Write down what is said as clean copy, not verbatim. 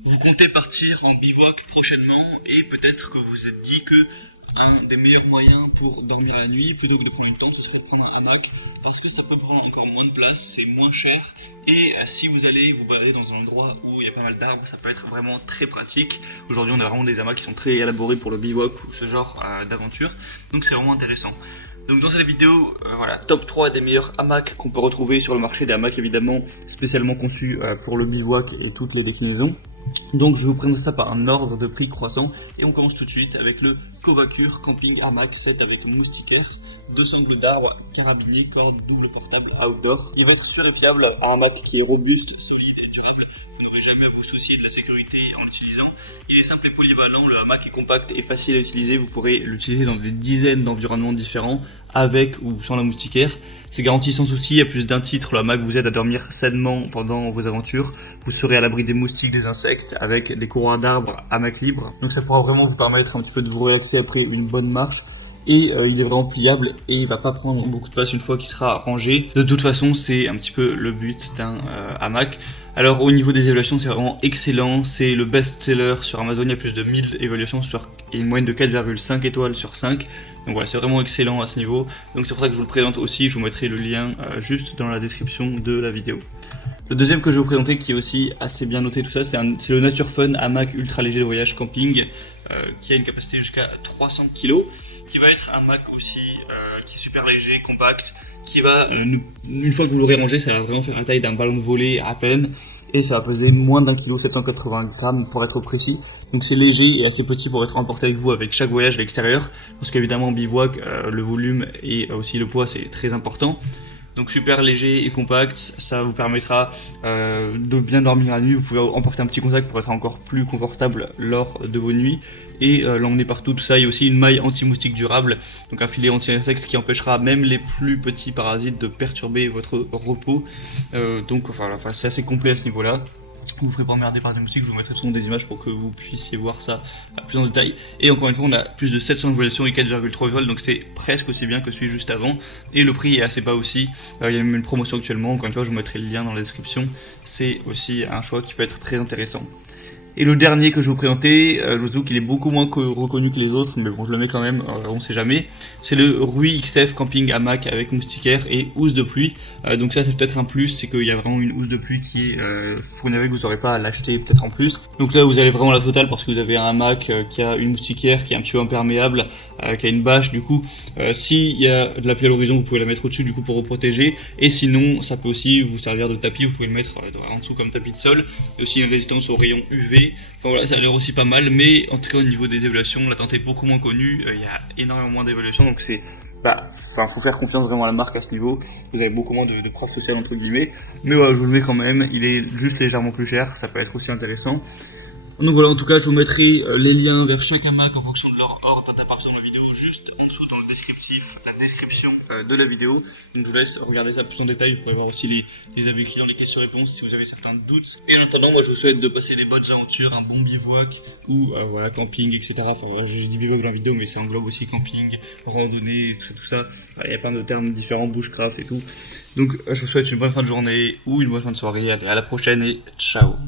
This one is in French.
Vous comptez partir en bivouac prochainement et peut-être que vous vous êtes dit que un des meilleurs moyens pour dormir la nuit, plutôt que de prendre une tente, ce serait de prendre un hamac parce que ça peut prendre encore moins de place, c'est moins cher et si vous allez vous balader dans un endroit où il y a pas mal d'arbres, ça peut être vraiment très pratique. Aujourd'hui on a vraiment des hamacs qui sont très élaborés pour le bivouac ou ce genre d'aventure, donc c'est vraiment intéressant. Donc dans cette vidéo, voilà, top 3 des meilleurs hamacs qu'on peut retrouver sur le marché, des hamacs évidemment spécialement conçus pour le bivouac et toutes les déclinaisons. Donc je vais vous présenter ça par un ordre de prix croissant et on commence tout de suite avec le Covacure Camping Hamac 7 avec moustiquaire, 2 angles d'arbre, carabinier, corde, double portable, outdoor. Il va être sûr et fiable, un hamac qui est robuste, solide et durable. Vous n'aurez jamais à vous soucier de la sécurité en l'utilisant. Il est simple et polyvalent, le hamac est compact et facile à utiliser. Vous pourrez l'utiliser dans des dizaines d'environnements différents, avec ou sans la moustiquaire. C'est garanti sans souci, à plus d'un titre, le hamac vous aide à dormir sainement pendant vos aventures. Vous serez à l'abri des moustiques, des insectes, avec des courroies d'arbres, hamac libre. Donc ça pourra vraiment vous permettre un petit peu de vous relaxer après une bonne marche. Et il est vraiment pliable et il va pas prendre beaucoup de place une fois qu'il sera rangé. De toute façon, c'est un petit peu le but d'un hamac. Alors au niveau des évaluations, c'est vraiment excellent. C'est le best-seller sur Amazon, il y a plus de 1000 évaluations et une moyenne de 4,5 étoiles sur 5. Donc voilà, c'est vraiment excellent à ce niveau. Donc c'est pour ça que je vous le présente aussi, je vous mettrai le lien juste dans la description de la vidéo. Le deuxième que je vais vous présenter, qui est aussi assez bien noté tout ça, c'est le Nature Fun hamac ultra léger de voyage camping, qui a une capacité jusqu'à 300 kg, qui va être un hamac aussi qui est super léger, compact, qui va, une fois que vous l'aurez rangé, ça va vraiment faire la taille d'un ballon de volley à peine, et ça va peser moins d'1 kg, 780 grammes pour être précis. Donc c'est léger et assez petit pour être emporté avec vous avec chaque voyage à l'extérieur, parce qu'évidemment en bivouac, le volume et aussi le poids c'est très important. Donc super léger et compact, ça vous permettra de bien dormir la nuit. Vous pouvez emporter un petit contact pour être encore plus confortable lors de vos nuits et l'emmener partout. Tout ça, il y a aussi une maille anti-moustique durable, donc un filet anti-insecte qui empêchera même les plus petits parasites de perturber votre repos. Donc enfin, c'est assez complet à ce niveau-là. Vous ne ferez pas emmerder par des moustiques, je vous mettrai souvent des images pour que vous puissiez voir ça plus en détail. Et encore une fois, on a plus de 700 évaluations et 4,3 étoiles, donc c'est presque aussi bien que celui juste avant. Et le prix est assez bas aussi, il y a même une promotion actuellement, encore une fois je vous mettrai le lien dans la description. C'est aussi un choix qui peut être très intéressant. Et le dernier que je vais vous présenter, je vous trouve qu'il est beaucoup moins reconnu que les autres, mais bon je le mets quand même, on sait jamais. C'est le Rui XF Camping Hamac avec moustiquaire et housse de pluie. Donc ça c'est peut-être un plus, c'est qu'il y a vraiment une housse de pluie qui est fournie avec, vous n'aurez pas à l'acheter peut-être en plus. Donc là vous avez vraiment la totale parce que vous avez un hamac qui a une moustiquaire qui est un petit peu imperméable, qui a une bâche du coup. S'il y a de la pluie à l'horizon, vous pouvez la mettre au-dessus du coup pour vous protéger. Et sinon ça peut aussi vous servir de tapis, vous pouvez le mettre en dessous comme tapis de sol. Il y a aussi une résistance aux rayons UV. Enfin voilà, ça a l'air aussi pas mal, mais en tout cas au niveau des évaluations, la tente est beaucoup moins connue, il y a énormément moins d'évaluations, donc c'est, faut faire confiance vraiment à la marque à ce niveau. Vous avez beaucoup moins de preuves sociales entre guillemets, mais voilà, je vous le mets quand même, il est juste légèrement plus cher, ça peut être aussi intéressant. Donc voilà, en tout cas je vous mettrai les liens vers chaque hamac en fonction de leur ordre d'apparition dans la vidéo, juste en dessous dans le descriptif, la description de la vidéo. Donc je vous laisse regarder ça plus en détail, vous pourrez voir aussi les avis clients, les questions-réponses si vous avez certains doutes. Et en attendant, moi je vous souhaite de passer des bonnes aventures, un bon bivouac ou voilà, camping, etc. Enfin voilà, j'ai dit bivouac dans la vidéo, mais ça englobe aussi camping, randonnée, tout ça. Il y a plein de termes différents, bushcraft et tout. Donc je vous souhaite une bonne fin de journée ou une bonne fin de soirée. Allez, à la prochaine et ciao.